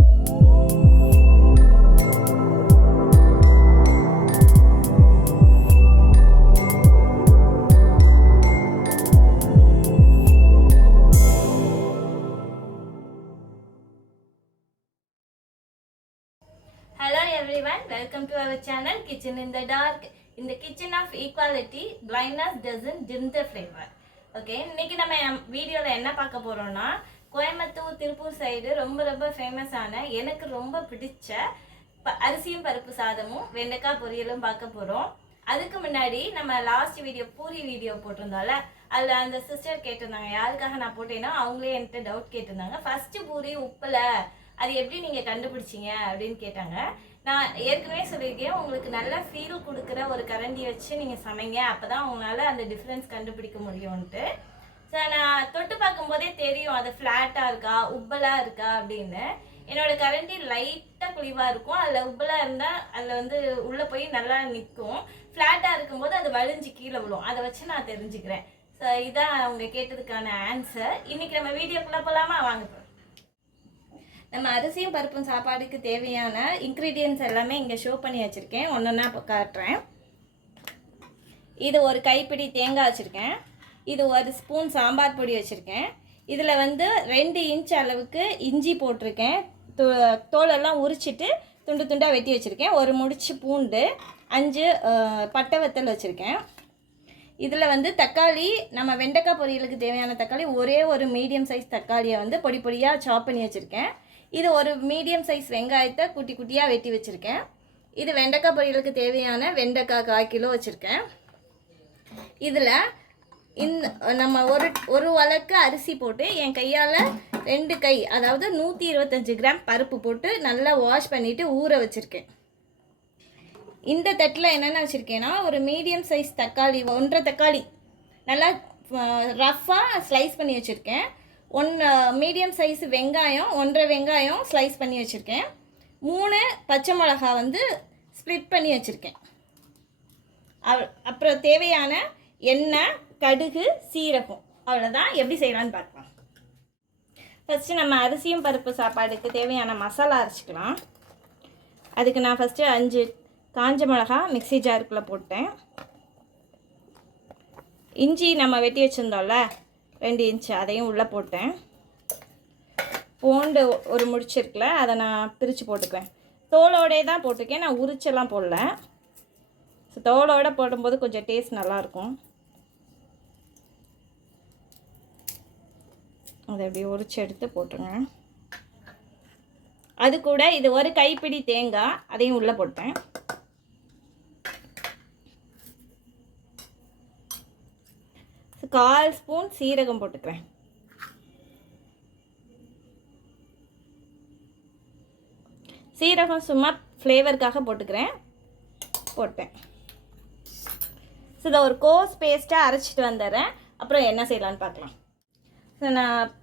Hello everyone, welcome to our channel Kitchen in the Dark. In the kitchen of equality, blindness doesn't dim the flavor. Okay, இன்னைக்கு நம்ம வீடியோல என்ன பார்க்க போறோம்னா Coimbatore Tiruppur side ரொம்ப ஃபேமஸான எனக்கு ரொம்ப பிடிச்ச அரிசியும் பருப்பு சாதமும் வெண்டைக்காய் பொரியலும் பார்க்க போறோம். அதுக்கு முன்னாடி நம்ம லாஸ்ட் வீடியோ பூரி வீடியோ போட்டிருந்தோம்ல, அதில் அந்த சிஸ்டர் கேட்டிருந்தாங்க, யாருக்காக நான் போட்டேன்னா அவங்களே என்கிட்ட டவுட் கேட்டிருந்தாங்க. ஃபர்ஸ்ட் பூரி உப்புல அது எப்படி நீங்கள் கண்டுபிடிச்சிங்க அப்படின்னு கேட்டாங்க. நான் ஏற்கனவே சொல்லியிருக்கேன், உங்களுக்கு நல்ல ஃபீல் கொடுக்குற ஒரு கரண்டி வச்சு நீங்கள் சமைங்க, அப்போ தான் உங்களால் அந்த டிஃப்ரென்ஸ் கண்டுபிடிக்க முடியும்ன்ட்டு. ஸோ நான் தொட்டு பார்க்கும்போதே தெரியும் அது ஃப்ளாட்டாக இருக்கா உப்பலாக இருக்கா அப்படின்னு. என்னோட கரண்டி லைட்டாக குழிவாக இருக்கும், அதில் உப்பலாக இருந்தால் அதில் வந்து உள்ளே போய் நல்லா நிற்கும். ஃப்ளாட்டாக இருக்கும்போது அது வலிஞ்சு கீழே விழும், அதை வச்சு நான் தெரிஞ்சுக்கிறேன். ஸோ இதான் அவங்க கேட்டதுக்கான ஆன்சர். இன்றைக்கி நம்ம வீடியோக்குள்ளே போகலாமா? வாங்க. நம்ம அரிசியும் பருப்பும் சாப்பாடுக்கு தேவையான இன்க்ரீடியன்ட்ஸ் எல்லாமே இங்கே ஷோ பண்ணி வச்சுருக்கேன், ஒன்றொன்னா இப்போ காட்டுறேன். இது ஒரு கைப்பிடி தேங்காய் வச்சுருக்கேன், இது ஒரு ஸ்பூன் சாம்பார் பொடி வச்சுருக்கேன், இதில் வந்து 2 இன்ச் அளவுக்கு இஞ்சி போட்டிருக்கேன், தோலெல்லாம் உரிச்சிட்டு துண்டு துண்டாக வெட்டி வச்சுருக்கேன், ஒரு முடிச்சு பூண்டு, 5 பட்டை வத்தல் வச்சுருக்கேன். இதில் வந்து தக்காளி, நம்ம வெண்டைக்காய் பொரியலுக்கு தேவையான தக்காளி ஒரே ஒரு மீடியம் சைஸ் தக்காளியை வந்து பொடி பொடியாக சாப் பண்ணி வச்சுருக்கேன். இது ஒரு மீடியம் சைஸ் வெங்காயத்தை குட்டி குட்டியாக வெட்டி வச்சுருக்கேன். இது வெண்டைக்காய் பொரியலுக்கு தேவையான வெண்டைக்காய் 1/4 கிலோ வச்சுருக்கேன். இதில் நம்ம ஒரு வழக்கு அரிசி போட்டு என் கையால் 2 கை, அதாவது 125 கிராம் பருப்பு போட்டு நல்லா வாஷ் பண்ணிவிட்டு ஊற வச்சுருக்கேன். இந்த தட்டில் என்னென்ன வச்சுருக்கேன்னா, ஒரு மீடியம் சைஸ் தக்காளி, 1.5 தக்காளி நல்லா ரஃப்பாக ஸ்லைஸ் பண்ணி வச்சுருக்கேன். 1 மீடியம் சைஸ் வெங்காயம், 1.5 வெங்காயம் ஸ்லைஸ் பண்ணி வச்சுருக்கேன். 3 பச்சை மிளகா வந்து ஸ்ப்ளிட் பண்ணி வச்சுருக்கேன். அப்புறம் தேவையான எண்ணெய், கடுகு, சீரகம், அவ்வளோதான். எப்படி செய்யலான்னு பார்க்கலாம். ஃபஸ்ட்டு நம்ம அரிசியும் பருப்பு சாப்பாடுக்கு தேவையான மசாலா அரைச்சிக்கலாம். அதுக்கு நான் ஃபஸ்ட்டு 5 காஞ்ச மிளகா மிக்ஸி ஜாருக்குள்ளே போட்டேன். இஞ்சி நம்ம வெட்டி வச்சுருந்தோம்ல 2 இன்ச்சு, அதையும் உள்ளே போட்டேன். பூண்டு ஒரு முடிச்சிருக்குல, அதை நான் பிரித்து போட்டுக்குவேன். தோலோடே தான் போட்டிருக்கேன், நான் உரிச்செல்லாம் போடல. ஸோ தோலோடு போடும்போது கொஞ்சம் டேஸ்ட் நல்லாயிருக்கும். அதை அப்படி உரிச்சு எடுத்து போட்டுருங்க. அது கூட இது ஒரு கைப்பிடி தேங்காய், அதையும் உள்ளே போட்டேன். கால் ஸ்பூன் சீரகம் போட்டுக்கிறேன். சீரகம் சும்மா ஃப்ளேவருக்காக போட்டுக்கிறேன், போட்டேன். ஸோ இதை ஒரு கோஸ் பேஸ்ட்டாக அரைச்சிட்டு வந்துடுறேன். அப்புறம் என்ன செய்யலான்னு பார்க்கலாம். ஸோ நான்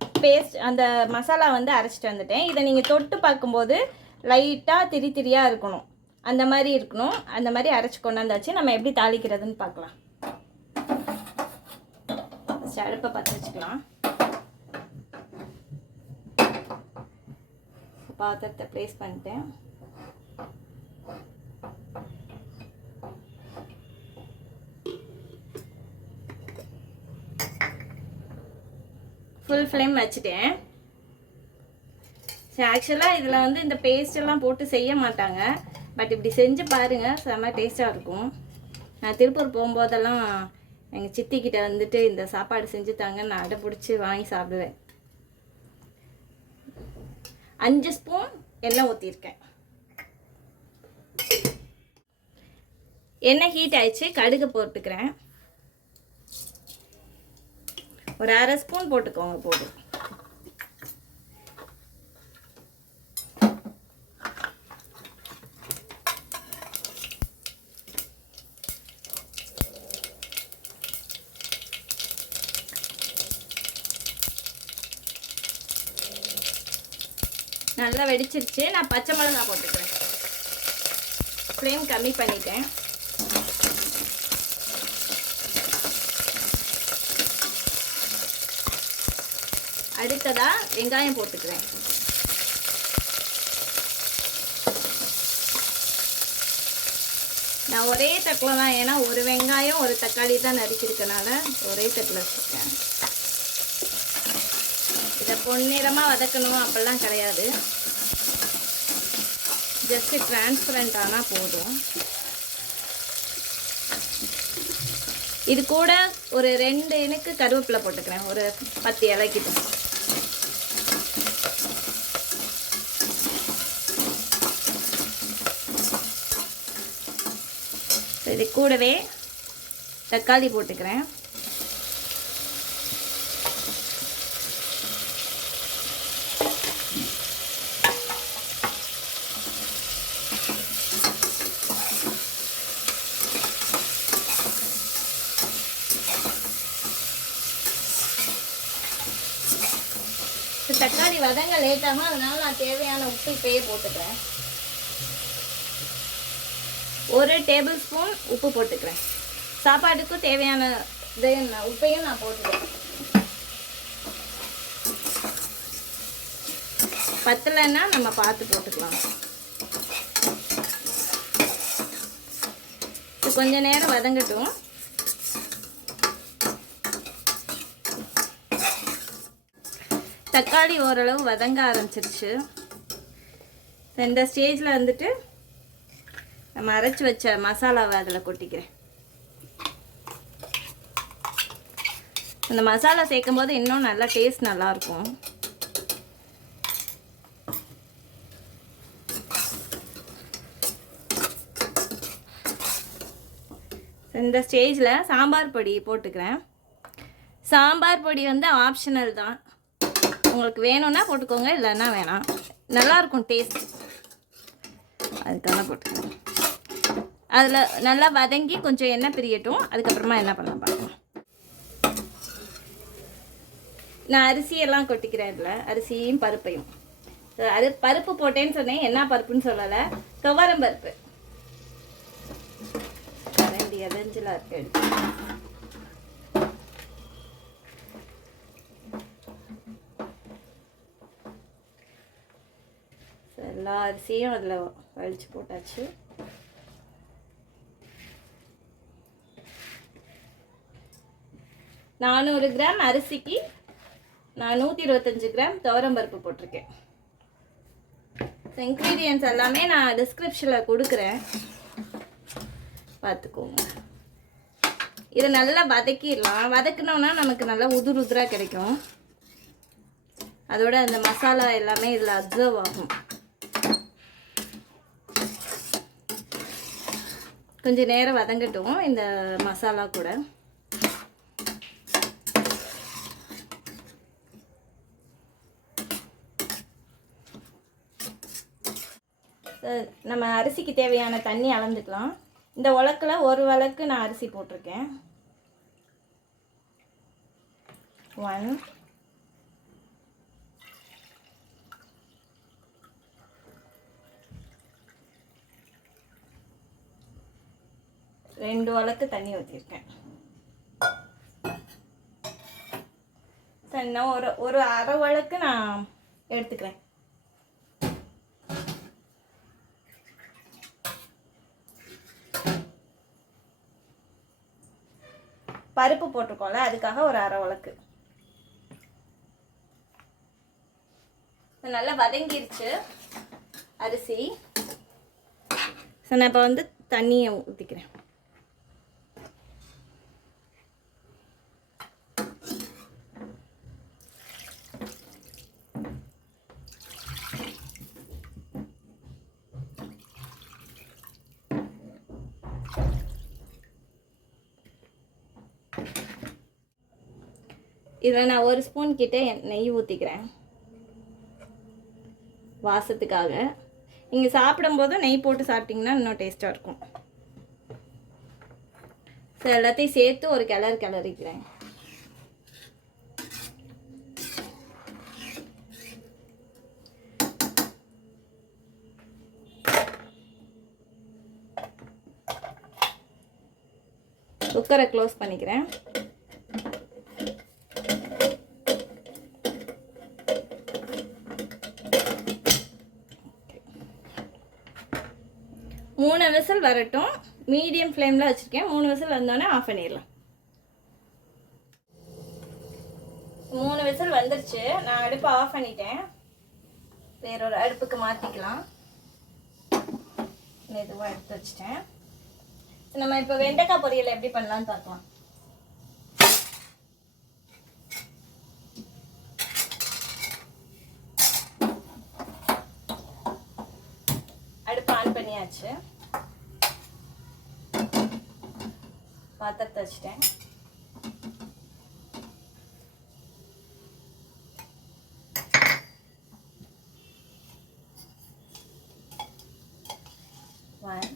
அந்த மசாலா வந்து அரைச்சிட்டு வந்துட்டேன். இதை நீங்கள் தொட்டு பார்க்கும்போது லைட்டாக திரியாக இருக்கணும், அந்த மாதிரி இருக்கணும். அந்த மாதிரி அரைச்சி கொண்டாந்தாச்சு. நம்ம எப்படி தாளிக்கிறதுன்னு பார்க்கலாம். அடுப்பை பற்ற வச்சுக்கலாம். பாத்திரத்தை ப்ளேஸ் பண்ணிட்டேன். ஃபுல் ஃப்ளேம் வச்சுட்டேன். சரி, ஆக்சுவலாக இதில் வந்து இந்த பேஸ்டெல்லாம் போட்டு செய்ய மாட்டாங்க, பட் இப்படி செஞ்சு பாருங்கள், செம்ம டேஸ்ட்டாக இருக்கும். நான் திருப்பூர் போகும்போதெல்லாம் எங்கள் சித்திக்கிட்ட வந்துட்டு இந்த சாப்பாடு செஞ்சு தாங்க நான் அடை பிடிச்சி வாங்கி சாப்பிடுவேன். 5 ஸ்பூன் எண்ணெய் ஊற்றிருக்கேன். எண்ணெய் ஹீட் ஆயிடுச்சு, கடுகு போட்டுக்கிறேன். ஒரு 1/2 ஸ்பூன் போட்டுக்கோங்க போதும். நல்லா வெடிச்சிருச்சு. நான் பச்சை மிளகா போட்டுக்கிறேன். ஃப்ளேம் கம்மி பண்ணிட்டேன். அடுத்ததாக வெங்காயம் போட்டுக்கிறேன். நான் ஒரே தட்டில் தான், ஏன்னா ஒரு வெங்காயம் ஒரு தக்காளி தான் நறுக்கிருக்கனால ஒரே தட்டில் வச்சுருக்கேன். இதை பொன்னிறமாக வதக்கணும் அப்படிலாம் கிடையாது, ஜஸ்ட்டு டிரான்ஸ்பரண்ட் ஆனால் போதும். இது கூட ஒரு 2 இனுக்கு கருவேப்பிலை போட்டுக்கிறேன், ஒரு 10 இலைக்கிட்ட. இது கூடவே தக்காளி போட்டுக்கிறேன். தக்காளி வதங்க லேட் ஆகும், அதனால நான் தேவையான உப்பு இப்பயே போட்டுக்கிறேன். 1 டேபிள் ஸ்பூன் உப்பு போட்டுக்கிறேன். சாப்பாட்டுக்கும் தேவையான உப்பையும் நான் போட்டுக்கிறேன். பத்தலைன்னா நம்ம பார்த்து போட்டுக்கலாம். கொஞ்ச நேரம் வதங்கட்டும். தக்காளி ஓரளவு வதங்க ஆரம்பிச்சிருச்சு. இந்த ஸ்டேஜில் வந்துட்டு நம்ம அரைச்சி வச்ச மசாலாவை அதில் கொட்டிக்கிறேன். இந்த மசாலா சேர்க்கும் போது இன்னும் நல்லா டேஸ்ட் நல்லாயிருக்கும். இந்த ஸ்டேஜில் சாம்பார் பொடி போட்டுக்கிறேன். சாம்பார் பொடி வந்து ஆப்ஷனல் தான், உங்களுக்கு வேணும்னா போட்டுக்கோங்க, இல்லைன்னா வேணாம். நல்லாயிருக்கும் டேஸ்ட், அதுக்காக போட்டுக்கிறேன். அதில் நல்லா வதங்கி கொஞ்சம் எண்ணெய் பிரியட்டும், அதுக்கப்புறமா என்ன பண்ணலாம் பார்க்கலாம். நான் அரிசியெல்லாம் கொட்டிக்கிறேன். இதில் அரிசியும் பருப்பையும், அது பருப்பு போட்டேன்னு சொன்னேன், என்ன பருப்புன்னு சொல்லலை, துவரம் பருப்பு. கரண்டி எதஞ்சில் இருக்கு. எல்லா அரிசியும் அதில் வலிச்சு போட்டாச்சு. நான் 100 கிராம் அரிசிக்கு நான் 125 கிராம் துவரம்பருப்பு போட்டிருக்கேன். இன்க்ரீடியன்ஸ் எல்லாமே நான் டிஸ்கிரிப்ஷனில் கொடுக்குறேன், பார்த்துக்கோங்க. இதை நல்லா வதக்கிடலாம். வதக்கினோன்னா நமக்கு நல்லா உதிர் உதிராக கிடைக்கும். அதோட அந்த மசாலா எல்லாமே இதில் அப்சர்வ் ஆகும். கொஞ்சம் நேரம் வதங்கட்டும் இந்த மசாலா கூட. நம்ம அரிசிக்கு தேவையான தண்ணி அளந்துக்கலாம். இந்த உலக்கில் 1 வழக்கு நான் அரிசி போட்டிருக்கேன். 1 2 வழக்கு தண்ணி ஊற்றிருக்கேன். சரி, நான் ஒரு அரை வழக்கு நான் எடுத்துக்கிறேன். பருப்பு போட்டிருக்கோம்ல, அதுக்காக ஒரு அரை வழக்கு. நல்லா வதங்கிருச்சு அரிசி. நான் இப்போ வந்து தண்ணியை ஊற்றிக்கிறேன். இதில் நான் 1 ஸ்பூன் கிட்ட நெய் ஊற்றிக்கிறேன் வாசத்துக்காக. நீங்கள் சாப்பிடும்போது நெய் போட்டு சாப்பிட்டிங்கன்னா இன்னும் டேஸ்ட்டாக இருக்கும். ஸோ எல்லாத்தையும் சேர்த்து ஒரு கிளறிக்கிறேன். குக்கரை க்ளோஸ் பண்ணிக்கிறேன். மூணு விசில் வரட்டும், மீடியம் ஃப்ளேமில் வச்சுருக்கேன். 3 விசில் வந்தோடனே ஆஃப் பண்ணிடலாம். 3 விசில் வந்துருச்சு. நான் அடுப்பை ஆஃப் பண்ணிட்டேன். வேறொரு அடுப்புக்கு மாற்றிக்கலாம். மெதுவாக எடுத்து வச்சிட்டேன். நம்ம இப்போ வெண்டைக்காய் பொரியல் எப்படி பண்ணலான்னு பார்க்கலாம். அடுப்பு ஆன் பண்ணியாச்சு. பாத்திரத்தை வச்சிட்டேன். One,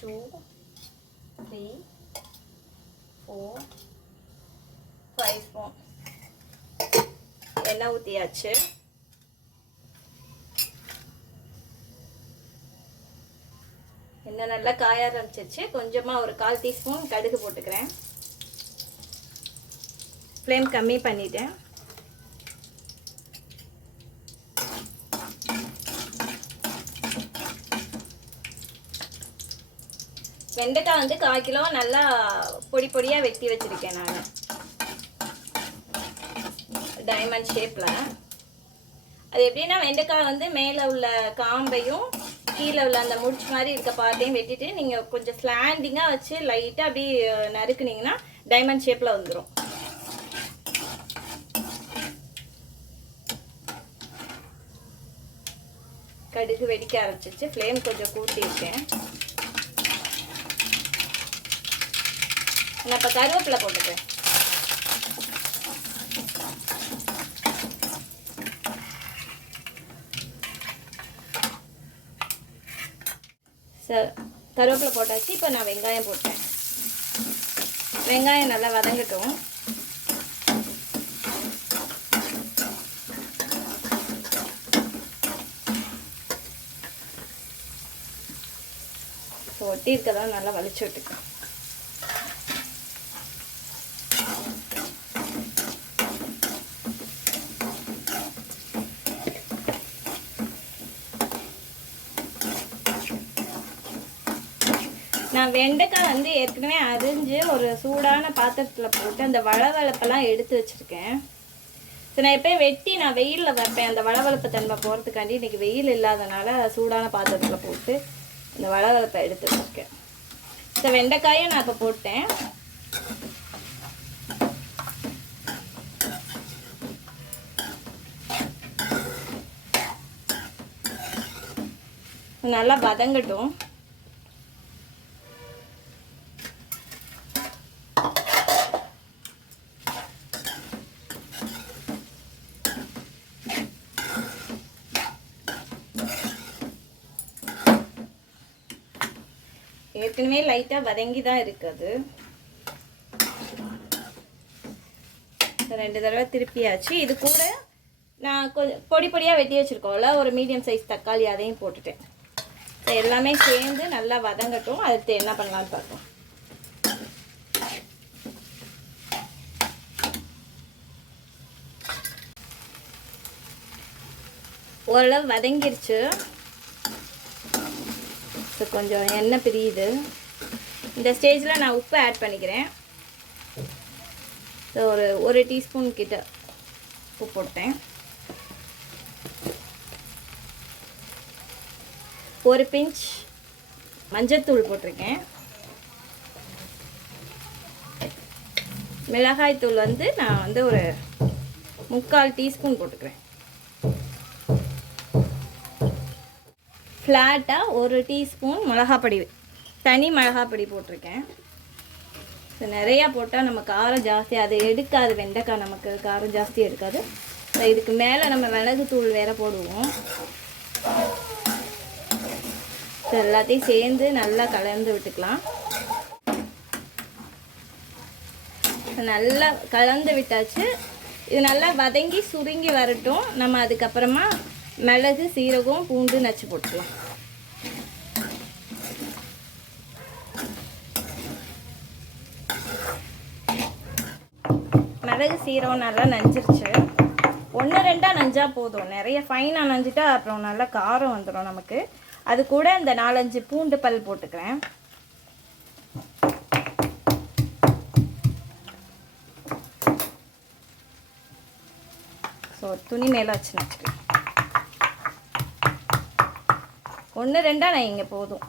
2, 3, 4, 5 ஸ்பூன் எண்ணெய் ஊற்றியாச்சு. எண்ணெய் நல்லா காய ஆரம்பிச்சிருச்சு. கொஞ்சமாக ஒரு 1/4 டீஸ்பூன் கடுகு போட்டுக்கிறேன். ஃப்ளேம் கம்மி பண்ணிட்டேன். வெண்டைக்காய் வந்து 1/4 கிலோ நல்லா பொடி பொடியாக வெட்டி வச்சுருக்கேன் நான், டைமண்ட் ஷேப்பில். அது எப்படின்னா வெண்டைக்காய் வந்து மேலே உள்ள காம்பையும் கீழே உள்ள அந்த முடிச்சு மாதிரி இருக்க பார்ட்டையும் வெட்டிட்டு நீங்கள் கொஞ்சம் ஸ்லாண்டிங்காக வச்சு லைட்டாக அப்படி நறுக்குனீங்கன்னா டைமண்ட் ஷேப்பில் வந்துடும். கடுகு வெடிக்க ஆரம்பிச்சிச்சு. ஃப்ளேம் கொஞ்சம் கூட்டியிருக்கேன். நான் இப்போ கருவேப்பிலை போட்டுக்கிறேன். கருவேப்பிலை போட்டாச்சு. இப்போ நான் வெங்காயம் போட்டேன். வெங்காயம் நல்லா வதங்கட்டும். ஒட்டி இருக்கதான் நல்லா வலிச்சு விட்டுக்கேன். நான் வெண்டைக்காய் வந்து ஏற்கனவே அரிஞ்சு ஒரு சூடான பாத்திரத்தில் போட்டு அந்த வளவளப்பெல்லாம் எடுத்து வச்சுருக்கேன். ஸோ நான் எப்போயும் வெட்டி நான் வெயிலில் வைப்பேன். அந்த வளவளப்பு தன்மை போகிறதுக்காண்டி இன்றைக்கி வெயில் இல்லாதனால சூடான பாத்திரத்தில் போட்டு அந்த வளவளப்பை எடுத்து வச்சுருக்கேன். ஸோ வெண்டைக்காயும் நான் இப்போ போட்டேன். நல்லா வதங்கட்டும். ஏற்கனவே லைட்டாக வதங்கி தான் இருக்குது. 2 தடவை திருப்பியாச்சு. இது கூட நான் கொஞ்சம் பொடி பொடியாக வெட்டி வச்சுருக்கோம்ல ஒரு மீடியம் சைஸ் தக்காளி, அதையும் போட்டுட்டேன். எல்லாமே சேர்ந்து நல்லா வதங்கட்டும். அடுத்து என்ன பண்ணலான்னு பார்ப்போம். ஓரளவு வதங்கிருச்சு. ஸோ கொஞ்சம் எண்ணெய் பிரியுது. இந்த ஸ்டேஜில் நான் உப்பு ஆட் பண்ணிக்கிறேன். ஸோ ஒரு டீஸ்பூன் கிட்ட உப்பு போட்டேன். ஒரு பிஞ்ச் மஞ்சத்தூள் போட்டிருக்கேன். மிளகாய் தூள் வந்து நான் வந்து ஒரு 3/4 டீஸ்பூன் போட்டுக்கிறேன். ஃப்ளாட்டாக 1 டீஸ்பூன் மிளகாப்பொடி, தனி மிளகாப்பொடி போட்டிருக்கேன். ஸோ நிறையா போட்டால் நம்ம காரம் ஜாஸ்தி அது எடுக்காது. வெண்டைக்காய் நமக்கு காரம் ஜாஸ்தி எடுக்காது. ஸோ இதுக்கு மேலே நம்ம மிளகுத்தூள் வேறு போடுவோம். ஸோ எல்லாத்தையும் சேர்ந்து நல்லா கலந்து விட்டுக்கலாம். நல்லா கலந்து விட்டாச்சு. இது நல்லா வதங்கி சுருங்கி வரட்டும். நம்ம அதுக்கப்புறமா மிளகு, சீரகம், பூண்டு நச்சு போட்டுக்கலாம். மிளகு சீரகம் நல்லா நஞ்சிருச்சு. 1-2 நஞ்சா போதும். நிறைய ஃபைனாக நஞ்சிட்டா அப்புறம் நல்லா காரம் வந்துடும் நமக்கு. அது கூட இந்த 4-5 பூண்டு பல் போட்டுக்கிறேன். ஒரு துணி மேலே வச்சு வச்சுக்கிறேன். 1 2 நான் இங்கே போதும்.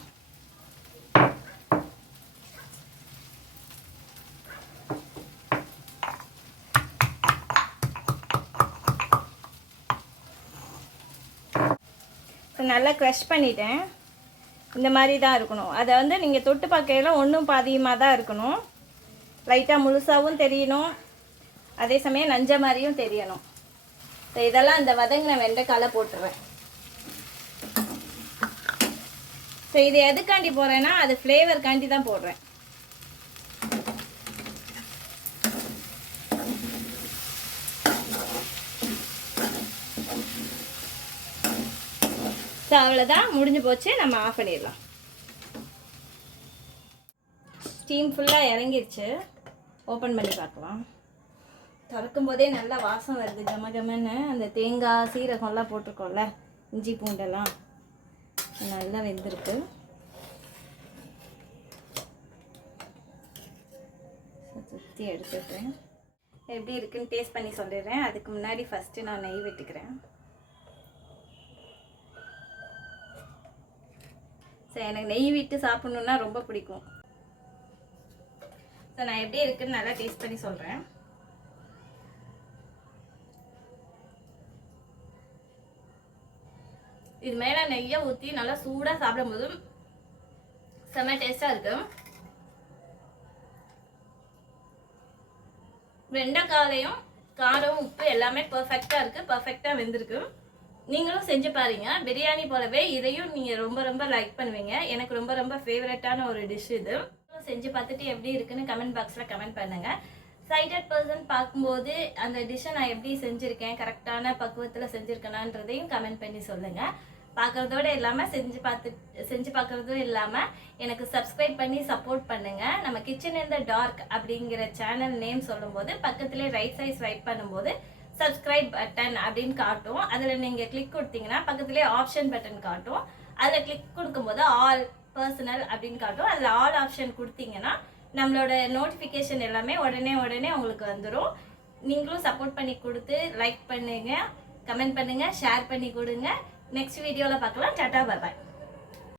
நல்லா க்ரஷ் பண்ணிட்டேன். இந்த மாதிரி தான் இருக்கணும். அதை வந்து நீங்கள் தொட்டு பார்க்கையில ஒன்றும் பாதியமாக தான் இருக்கணும். லைட்டாக முழுசாகவும் தெரியணும், அதே சமயம் நஞ்ச மாதிரியும் தெரியணும். ஸோ இதெல்லாம் இந்த வதங்கின வெண்டைக்கால போட்டுருவேன். ஸோ இது எதுக்காண்டி போடுறேன்னா அது ஃப்ளேவர்காண்டி தான் போடுறேன். ஸோ அவ்வளோதான், முடிஞ்சு போச்சு. நம்ம ஆஃப் பண்ணிடலாம். ஸ்டீம் ஃபுல்லாக இறங்கிருச்சு. ஓப்பன் பண்ணி பார்க்கலாம். திறக்கும் போதே நல்லா வாசம் வருது, கம கமன்னு. அந்த தேங்காய் சீரகம்லாம் போட்டிருக்கோம்ல, இஞ்சி பூண்டெல்லாம் நல்லா வெந்திருக்கு. சுற்றி எடுத்துக்கிறேன். எப்படி இருக்குன்னு டேஸ்ட் பண்ணி சொல்லிடுறேன். அதுக்கு முன்னாடி ஃபஸ்ட்டு நான் நெய் விட்டுக்கிறேன். ஸோ எனக்கு நெய் விட்டு சாப்பிட்ணுன்னா ரொம்ப பிடிக்கும். ஸோ நான் எப்படி இருக்குன்னு நல்லா டேஸ்ட் பண்ணி சொல்கிறேன். இது மேலே நெய்யை ஊற்றி நல்லா சூடாக சாப்பிடும்போது செம்ம டேஸ்ட்டாக இருக்கு. வெண்டைக்காலையும் காரம் உப்பு எல்லாமே பர்ஃபெக்டாக இருக்குது, பர்ஃபெக்டாக வெந்திருக்கு. நீங்களும் செஞ்சு பாருங்க. பிரியாணி போலவே இதையும் நீங்கள் ரொம்ப ரொம்ப லைக் பண்ணுவீங்க. எனக்கு ரொம்ப ரொம்ப ஃபேவரட்டான ஒரு டிஷ் இது. செஞ்சு பார்த்துட்டு எப்படி இருக்குன்னு கமெண்ட் பாக்ஸில் கமெண்ட் பண்ணுங்கள். சைட்டட் பர்சன் பார்க்கும்போது அந்த டிஷ்ஷை நான் எப்படி செஞ்சுருக்கேன், கரெக்டான பக்குவத்தில் செஞ்சுருக்கேனான்றதையும் கமெண்ட் பண்ணி சொல்லுங்கள். பார்க்குறதோடு இல்லாமல் செஞ்சு பார்க்குறதும் இல்லாமல் எனக்கு சப்ஸ்கிரைப் பண்ணி சப்போர்ட் பண்ணுங்கள். நம்ம கிச்சன் இன் த டார்க் அப்படிங்கிற சேனல் நேம் சொல்லும்போது பக்கத்துலேயே ரைட் சைட் ஸ்வைப் பண்ணும்போது சப்ஸ்கிரைப் பட்டன் அப்படின்னு காட்டும். அதில் நீங்கள் கிளிக் கொடுத்தீங்கன்னா பக்கத்துலேயே ஆப்ஷன் பட்டன் காட்டும். அதில் கிளிக் கொடுக்கும்போது ஆல் பர்சனல் அப்படின்னு காட்டும். அதில் ஆல் ஆப்ஷன் கொடுத்தீங்கன்னா நம்மளோட நோட்டிஃபிகேஷன் எல்லாமே உடனே உங்களுக்கு வந்துடும். நீங்களும் சப்போர்ட் பண்ணி கொடுத்து லைக் பண்ணுங்க, கமெண்ட் பண்ணுங்கள், ஷேர் பண்ணி கொடுங்க. நெக்ஸ்ட் வீடியோவில் பார்க்கலாம். டாடா, பாய் பாய்.